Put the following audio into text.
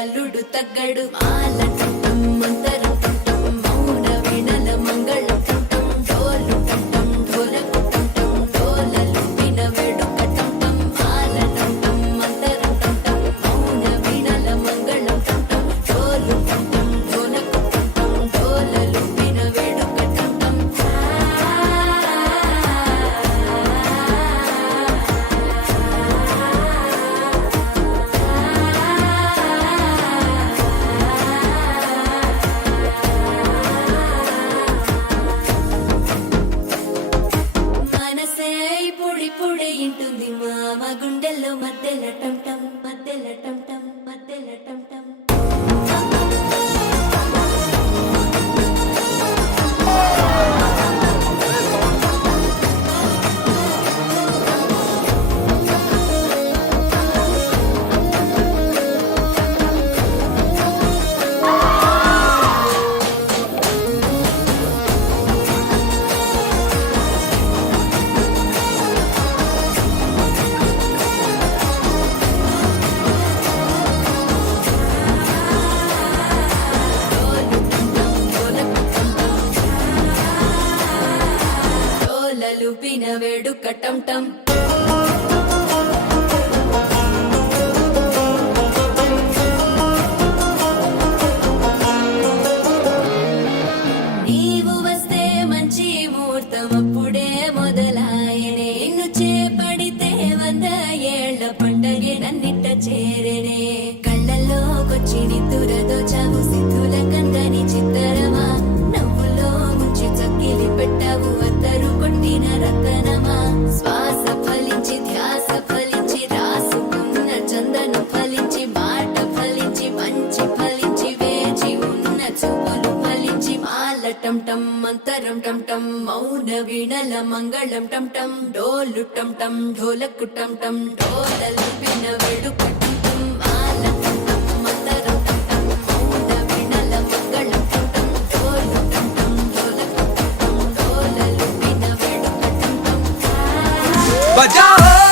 అల్లుడు తగ్గడు మాలటం మంతరం టం మౌన వినల మంగళం టం డోలు టం ఢోలకు టం డోలలు విన వేడుక టం మాలటం మంతరం టం మౌన వినల మంగళం టం డోలు టం ఢోలకు టం డోలలు విన వేడుక టం పొడి ఇంటుంది మామ గుండెల్లో మధ్యల టం టం మధ్యల టం టం మధ్యల టం టం లుపిన వేడుక టం టం నీవు వస్తే మంచి ముహూర్తం అప్పుడే మొదలాయనే నిన్ను చేపడితే 100 ఏళ్ల పండగే నన్నిట్ట చేరనే కళ్ళల్లోకొచ్చి నిద్దురదోచావు సిద్ధుల కందని చిత్తరమా నవ్వులో ముంచి చక్కిలి పెట్టావు అద్దరు కొట్టిన రతనమా శ్వాస ఫలించి ధ్యాస ఫలించి రాసుకున్న చందను ఫలించి మాట ఫలించి మంచి ఫలించి వేచి ఉన్న చూపులు ఫలించి మాలటం టం మంతరం టం టం మౌన వీణల మంగళం టం టం డోలు టం టం ఢోలకు టం టం డోలలు విన వేడుక టం టం మాలటం టం మంతరం టం టం మౌన వీణల మంగళం టం టం డోలు టం టం ఢోలకు టం టం డోలలు విన వేడుక టం టం बजाओ